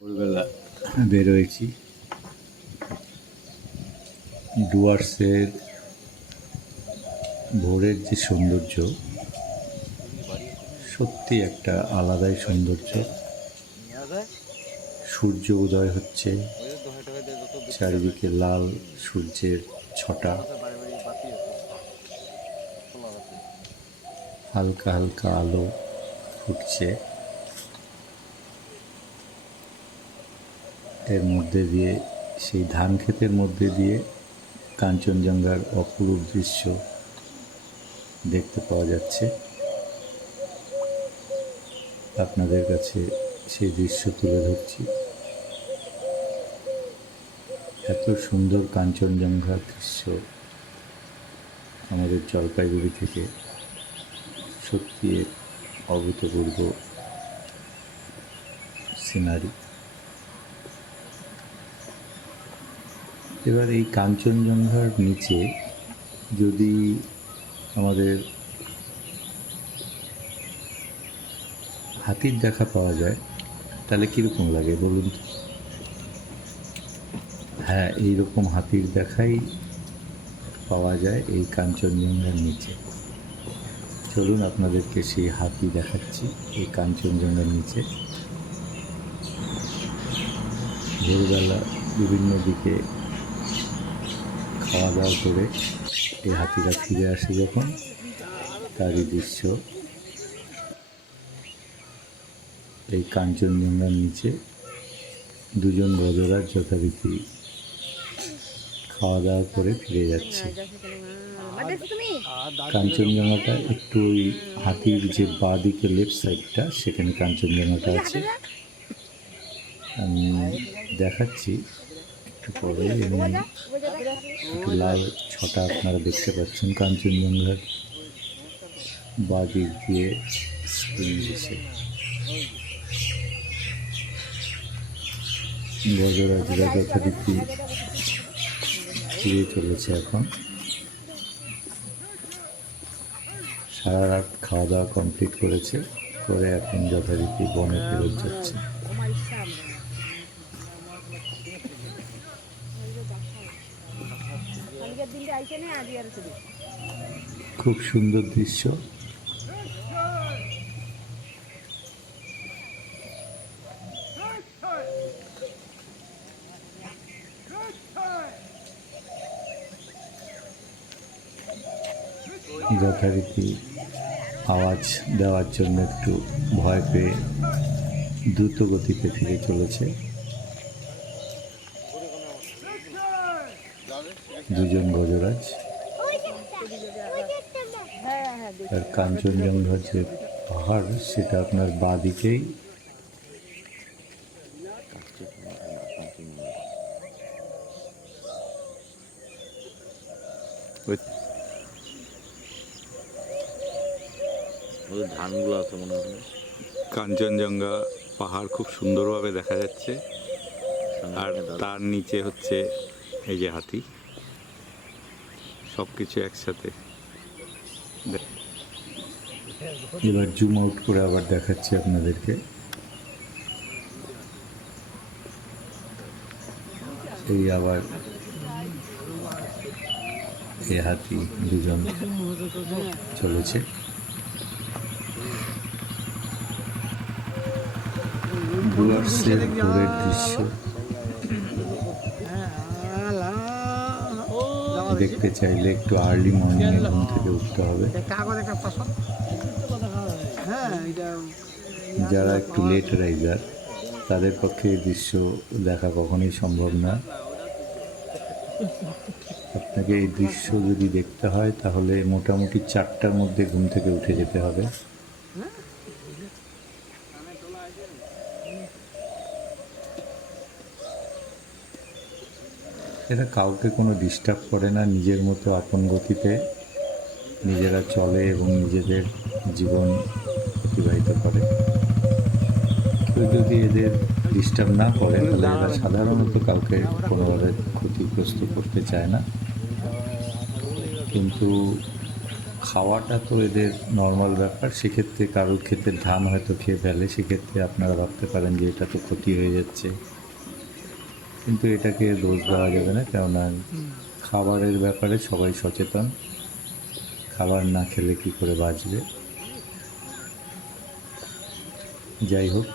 ভোরবেলা বেরোয়েছি। ডুয়ার্সের ভোরের যে সৌন্দর্য, সত্যি একটা আলাদাই সৌন্দর্য। সূর্য উদয় হচ্ছে, চারিদিকে লাল সূর্যের ছটা, হালকা হালকা আলো ফুটছে। এর মধ্যে দিয়ে, সেই ধান ক্ষেতের মধ্যে দিয়ে কাঞ্চনজঙ্ঘার অপরূপ দৃশ্য দেখতে পাওয়া যাচ্ছে। আপনাদের কাছে সেই দৃশ্য তুলে ধরছি। এত সুন্দর কাঞ্চনজঙ্ঘার দৃশ্য আমাদের জলপাইগুড়ি থেকে সত্যি এক অভূতপূর্ব সিনারি। এবার এই কাঞ্চনজঙ্ঘার নিচে যদি আমাদের হাতির দেখা পাওয়া যায় তাহলে কীরকম লাগে বলুন তো? হ্যাঁ, এইরকম হাতির দেখাই পাওয়া যায় এই কাঞ্চনজঙ্ঘার নিচে। চলুন আপনাদেরকে সেই হাতি দেখাচ্ছি এই কাঞ্চনজঙ্ঘার নিচে। ভোরবেলা বিভিন্ন দিকে খাওয়া দাওয়া করে এই হাতিরা ফিরে আসে যখন, তারই দৃশ্য এই কাঞ্চনজঙ্ঘার নিচে। দুজন গজরাজ যথারীতি খাওয়া দাওয়া করে ফিরে যাচ্ছে। কাঞ্চনজঙ্ঘাটা একটু ওই হাতির যে বাঁ দিকে লেফট সাইডটা, সেখানে কাঞ্চনজঙ্ঘাটা আছে। আমি দেখাচ্ছি একটু পরে। একটু লাল ছটা আপনারা দেখতে পাচ্ছেন কাঞ্চনজঙ্ঘার বাঁ দিক দিয়ে স্ক্রিন এসে। গজরাজরা যথারীতি ফিরে চলেছে এখন। সারা রাত খাওয়া দাওয়া কমপ্লিট করেছে, করে এখন যথারীতি বনে ফেরত যাচ্ছে। খুব সুন্দর দৃশ্য। যথারীতি আওয়াজ দেওয়ার জন্য একটু ভয় পেয়ে দ্রুত গতিতে ফিরে চলেছে দুজন গজরাজ। আর কাঞ্চনজঙ্ঘার যে পাহাড়, সেটা আপনার বাঁ দিকেই। ধানগুলো আছে মনে হয়। কাঞ্চনজঙ্ঘা পাহাড় খুব সুন্দরভাবে দেখা যাচ্ছে, আর তার নিচে হচ্ছে এই যে হাতি। সব কিছু একসাথে। এবার জুম আউট করে আবার দেখাচ্ছি আপনাদেরকে। এই আবার এই হাতি দুজন চলেছে। ডুয়ার্সের ভোরের দৃশ্য দেখতে চাইলে একটু আর্লি মর্নিংয়ে ঘুম থেকে উঠতে হবে। যারা একটু লেট রাইজার, তাদের পক্ষে এই দৃশ্য দেখা কখনোই সম্ভব না। আপনাকে এই দৃশ্য যদি দেখতে হয় তাহলে মোটামুটি 4টার মধ্যে ঘুম থেকে উঠে যেতে হবে। এরা কাউকে কোনো ডিস্টার্ব করে না, নিজের মতো আপন গতিতে নিজেরা চলে এবং নিজেদের জীবন অতিবাহিত করে। কেউ যদি এদের ডিস্টার্ব না করে তাহলে এরা সাধারণত কাউকে কোনোভাবে ক্ষতিগ্রস্ত করতে চায় না। কিন্তু খাওয়াটা তো এদের নর্মাল ব্যাপার, সেক্ষেত্রে কারোর ক্ষেত্রে ধান হয়তো খেয়ে ফেলে, সেক্ষেত্রে আপনারা ভাবতে পারেন যে এটা তো ক্ষতি হয়ে যাচ্ছে, কিন্তু এটাকে দোষ দেওয়া যাবে না, কেননা খাবারের ব্যাপারে সবাই সচেতন, খাবার না খেলে কি করে বাঁচবে। যাই হোক,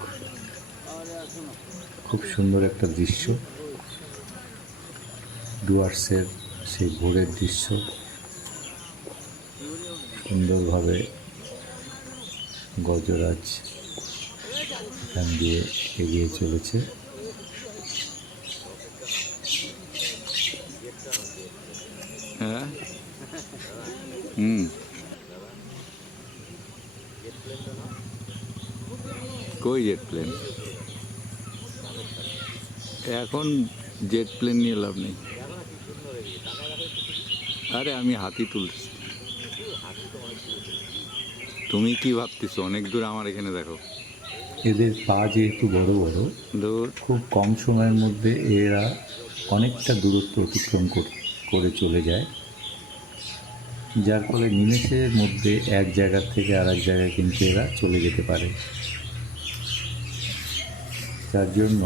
খুব সুন্দর একটা দৃশ্য, ডুয়ার্সের সেই ভোরের দৃশ্য সুন্দরভাবে গজরাজ এখান দিয়ে এগিয়ে চলেছে। হ্যাঁ, হুম, কই জেট প্লেন? এখন জেট প্লেন নিয়ে লাভ নেই। আরে আমি হাতি তুলছি, তুমি কি ভাবতেছো অনেক দূর? আমার এখানে দেখো, এদের পা যেহেতু বড় বড়, দূর। খুব কম সময়ের মধ্যে এরা অনেকটা দূরত্ব অতিক্রম করে চলে যায়, যার ফলে নিমেষের মধ্যে এক জায়গা থেকে আর এক জায়গায় কিন্তু এরা চলে যেতে পারে। যার জন্য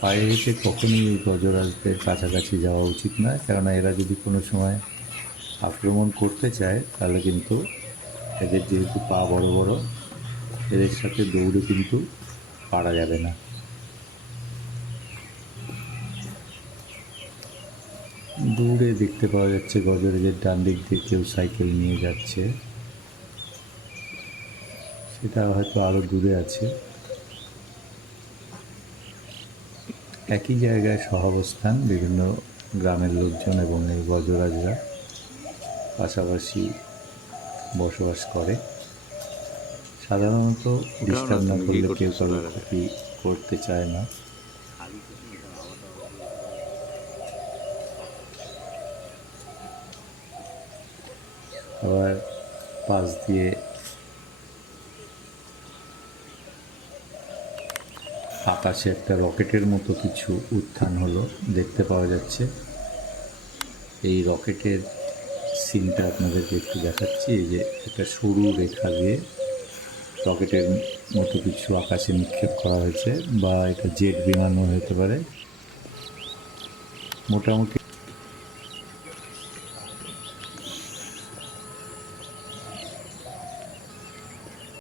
পায়ে হেঁটে কখনই এই গজরাজদের কাছাকাছি যাওয়া উচিত নয়, কেননা এরা যদি কোনো সময় আক্রমণ করতে চায় তাহলে কিন্তু এদের যেহেতু পা বড় বড়, এদের সাথে দৌড়ে কিন্তু পারা যাবে না। দূরে দেখতে পাওয়া যাচ্ছে গজরাজের ডান দিক দিয়ে কেউ সাইকেল নিয়ে যাচ্ছে, সেটা হয়তো আরও দূরে আছে। একই জায়গায় সহাবস্থান বিভিন্ন গ্রামের লোকজন এবং এই গজরাজরা পাশাপাশি বসবাস করে। সাধারণত উঠাও না, ডিস্টার্ব না তুমি কি করলে কেউ করতেছো কারোর তাহলে? ক্ষতি করতে চায় না। আবার পাশ দিয়ে আকাশে একটা রকেটের মতো কিছু উত্থান হলো দেখতে পাওয়া যাচ্ছে। এই রকেটের সিনটা আপনাদেরকে একটু দেখাচ্ছি। এই যে একটা সরু রেখা দিয়ে রকেটের মতো কিছু আকাশে নিক্ষেপ করা হয়েছে, বা এটা জেট বিমানও হতে পারে। মোটামুটি